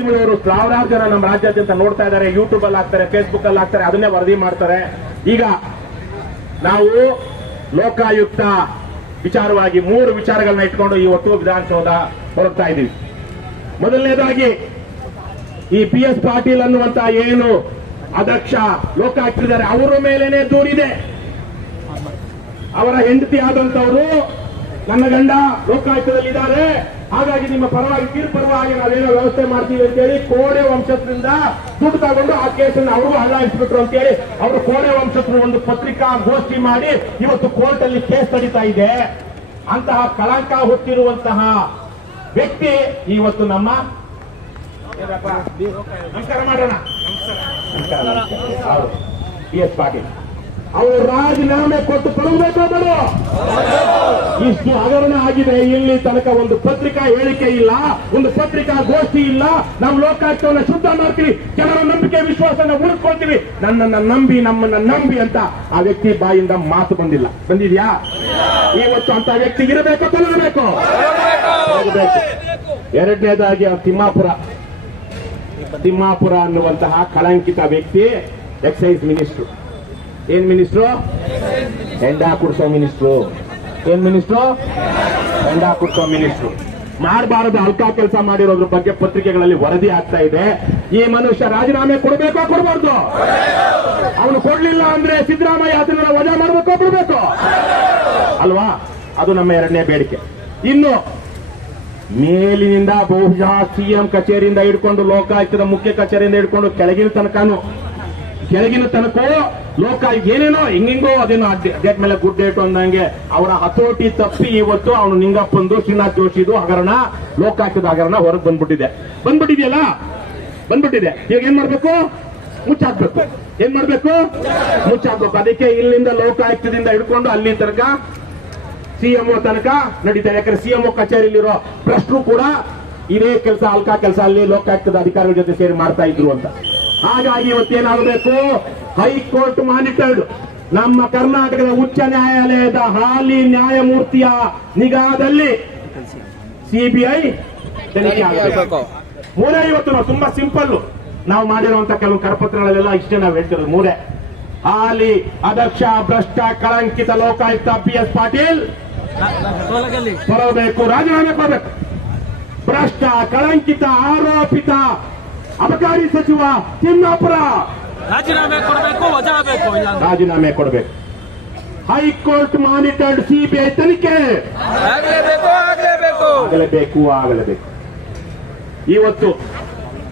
ಇವರು ಸಾವಿರಾರು ಜನ ನಮ್ಮ ರಾಜ್ಯಾದ್ಯಂತ ನೋಡ್ತಾ ಇದ್ದಾರೆ ಯೂಟ್ಯೂಬ್ ಅಲ್ಲಿ ಹಾಕ್ತಾರೆ ಫೇಸ್ಬುಕ್ ಅಲ್ಲಿ ಹಾಕ್ತಾರೆ, ಅದನ್ನೇ ವರದಿ ಮಾಡ್ತಾರೆ. ಈಗ ನಾವು ಲೋಕಾಯುಕ್ತ ವಿಚಾರವಾಗಿ ಮೂರು ವಿಚಾರಗಳನ್ನ ಇಟ್ಕೊಂಡು ಈ ಒಟ್ಟು ವಿಧಾನಸೌಧ ಹೊರಡ್ತಾ ಇದ್ದೀವಿ. ಮೊದಲನೇದಾಗಿ ಈ ಪಿ ಎಸ್ ಪಾಟೀಲ್ ಅನ್ನುವಂತ ಏನು ಅಧ್ಯಕ್ಷ ಲೋಕಾಯುಕ್ತ ಇದ್ದಾರೆ, ಅವರ ಮೇಲೇನೆ ದೂರಿದೆ. ಅವರ ಹೆಂಡತಿ ಆದಂತವರು ನನ್ನ ಗಂಡ ಲೋಕಾಯುಕ್ತದಲ್ಲಿದ್ದಾರೆ. ಹಾಗಾಗಿ ನಿಮ್ಮ ಪರವಾಗಿ ತೀರ್ಪು ಪರವಾಗಿ ನಾವೇನೋ ವ್ಯವಸ್ಥೆ ಮಾಡ್ತೀವಿ ಅಂತೇಳಿ ಕೋಡೆ ವಂಶದಿಂದ ದುಡ್ಡು ತಗೊಂಡು ಆ ಕೇಸನ್ನು ಅವರು ಹಲಾಯಿಸ್ಬಿಟ್ರು ಅಂತೇಳಿ ಅವರು ಕೋಡೆ ವಂಶಸ್ಥರು ಒಂದು ಪತ್ರಿಕಾ ಗೋಷ್ಠಿ ಮಾಡಿ ಇವತ್ತು ಕೋರ್ಟ್ ಅಲ್ಲಿ ಕೇಸ್ ನಡೀತಾ ಇದೆ. ಅಂತಹ ಕಳಂಕ ಹೊತ್ತಿರುವಂತಹ ವ್ಯಕ್ತಿ ಇವತ್ತು ನಮ್ಮ? ನಮಸ್ಕಾರ ಮಾಡೋಣ. ಎಸ್ ಪಾಟೀಲ್. ಅವರು ರಾಜೀನಾಮೆ ಕೊಟ್ಟು ಕೊಡಬೇಕು ಬೇಡ. ಇಷ್ಟು ಹಗರಣ ಆಗಿದೆ. ಇಲ್ಲಿ ತನಕ ಒಂದು ಪತ್ರಿಕಾ ಹೇಳಿಕೆ ಇಲ್ಲ, ಒಂದು ಪತ್ರಿಕಾ ಗೋಷ್ಠಿ ಇಲ್ಲ. ನಾವು ಲೋಕಾಯುಕ್ತವನ್ನ ಶುದ್ಧ ಮಾಡ್ತೀವಿ. ಜನರ ನಂಬಿಕೆ, ವಿಶ್ವಾಸನ ಉಳಿಸ್ಕೊಳ್ತೀವಿ. ನನ್ನನ್ನ ನಂಬಿ, ನಮ್ಮನ್ನ ನಂಬಿ ಅಂತ ಆ ವ್ಯಕ್ತಿ ಬಾಯಿಂದ ಮಾತು ಬಂದಿಲ್ಲ. ಬಂದಿದ್ಯಾ? ಇವತ್ತು ಅಂತ ವ್ಯಕ್ತಿ ಇರಬೇಕು ತೊಲಗಬೇಕು. ಎರಡನೇದಾಗಿ ಆ ತಿಮ್ಮಾಪುರ. ತಿಮ್ಮಾಪುರ ಅನ್ನುವಂತಹ ಕಳಂಕಿತ ವ್ಯಕ್ತಿ, ಎಕ್ಸೈಸ್ ಮಿನಿಸ್ಟ್ರು. ಏನ್ ಮಿನಿಸ್ಟ್ರು? ಹೆಂಡ ಕುಡ್ಸೋ ಮಿನಿಸ್ಟ್ರು. ಏನ್ ಮಿನಿಸ್ಟ್ರು? ಹೆಂಡ ಕುಡ್ಸೋ ಮಿನಿಸ್ಟ್ರು. ಮಾಡಬಾರದು ಅಲ್ಕಾ ಕೆಲಸ ಮಾಡಿರೋದ್ರ ಬಗ್ಗೆ ಪತ್ರಿಕೆಗಳಲ್ಲಿ ವರದಿ ಆಗ್ತಾ ಇದೆ. ಈ ಮನುಷ್ಯ ರಾಜೀನಾಮೆ ಕೊಡಬೇಕೋ ಕೊಡಬಾರ್ದು? ಅವನು ಕೊಡ್ಲಿಲ್ಲ ಅಂದ್ರೆ ಸಿದ್ದರಾಮಯ್ಯ ಅದನ್ನ ವಜಾ ಮಾಡಬೇಕೋ ಕೊಡಬೇಕು? ಅಲ್ವಾ? ಅದು ನಮ್ಮ ಎರಡನೇ ಬೇಡಿಕೆ. ಇನ್ನು ಮೇಲಿನಿಂದ ಬಹುಶಃ ಸಿಎಂ ಕಚೇರಿಯಿಂದ ಹಿಡ್ಕೊಂಡು ಲೋಕಾಯುಕ್ತದ ಮುಖ್ಯ ಕಚೇರಿಯಿಂದ ಹಿಡ್ಕೊಂಡು ಕೆಳಗಿನ ತನಕನು ಕೆಳಗಿನ ತನಕ ಲೋಕ ಏನೇನೋ ಹಿಂಗಿಂಗೋ ಅದೇನೋ ಡೇಟ್ ಮೇಲೆ ಗುಡ್ ಡೇಟ್ ಅಂದಂಗೆ ಅವರ ಹತೋಟಿ ತಪ್ಪಿ ಇವತ್ತು ಅವನು ನಿಂಗಪ್ಪಂದು, ಶ್ರೀನಾಥ್ ಜೋಶಿದು ಹಗರಣ, ಲೋಕಾಯುಕ್ತದ ಹಗರಣ ಹೊರಗೆ ಬಂದ್ಬಿಟ್ಟಿದೆ. ಬಂದ್ಬಿಟ್ಟಿದೆಯಲ್ಲ? ಬಂದ್ಬಿಟ್ಟಿದೆ. ಈಗ ಏನ್ ಮಾಡ್ಬೇಕು? ಮುಚ್ಚಾಕ್ಬೇಕು. ಏನ್ ಮಾಡ್ಬೇಕು? ಮುಚ್ಚಾಕ್ಬೇಕು. ಅದಕ್ಕೆ ಇಲ್ಲಿಂದ ಲೋಕಾಯುಕ್ತದಿಂದ ಹಿಡ್ಕೊಂಡು ಅಲ್ಲಿ ತನಕ ಸಿಎಂಒ ತನಕ ನಡೀತಾರೆ ಯಾಕಂದ್ರೆ ಸಿಎಂಒ ಕಚೇರಿಯಲ್ಲಿರೋ ಭ್ರಷ್ಟರು ಕೂಡ ಇದೇ ಕೆಲಸ, ಅಲ್ಕಾ ಕೆಲಸ ಅಲ್ಲಿ ಲೋಕಾಯುಕ್ತದ ಅಧಿಕಾರಿಗಳ ಜೊತೆ ಸೇರಿ ಮಾಡ್ತಾ ಇದ್ರು ಅಂತ. ಹಾಗಾಗಿ ಇವತ್ತೇನಾಗಬೇಕು? High court monitored. ನಮ್ಮ ಕರ್ನಾಟಕದ ಉಚ್ಚ ನ್ಯಾಯಾಲಯದ ಹಾಲಿ ನ್ಯಾಯಮೂರ್ತಿಯ ನಿಗಾದಲ್ಲಿ ಸಿಬಿಐ ತನಿಖೆ ಆಗಬೇಕು. ಮೂರೇ ಇವತ್ತು ನಾವು ತುಂಬಾ ಸಿಂಪಲ್ ನಾವು ಮಾಡಿರುವಂತ ಕೆಲವು ಕರಪತ್ರಗಳಲ್ಲೆಲ್ಲ ಇಷ್ಟೇ ನಾವು ಹೇಳ್ತಿರೋದು ಮೂರೇ. ಹಾಲಿ ಅಧ್ಯಕ್ಷ ಭ್ರಷ್ಟ ಕಳಂಕಿತ ಲೋಕಾಯುಕ್ತ ಪಿ ಎಸ್ ಪಾಟೀಲ್. ಬರಬೇಕು ರಾಜೀನಾಮೆ ಕೊಡಬೇಕು. ಭ್ರಷ್ಟ ಕಳಂಕಿತ ಆರೋಪಿತ ಅಬಕಾರಿ ಸಚಿವ ತಿಮ್ಮಾಪುರ. ರಾಜೀನಾಮೆ ಕೊಡಬೇಕು ವಜಾ ಬೇಕು ಇಲ್ಲ. ರಾಜೀನಾಮೆ ಕೊಡಬೇಕು. ಹೈಕೋರ್ಟ್ ಮಾನಿಟರ್ಡ್ ಸಿಬಿಐ ತನಿಖೆ. ಆಗಲೇಬೇಕು ಆಗಲೇಬೇಕು. ಆಗಲೇಬೇಕು ಆಗಲೇಬೇಕು. ಇವತ್ತು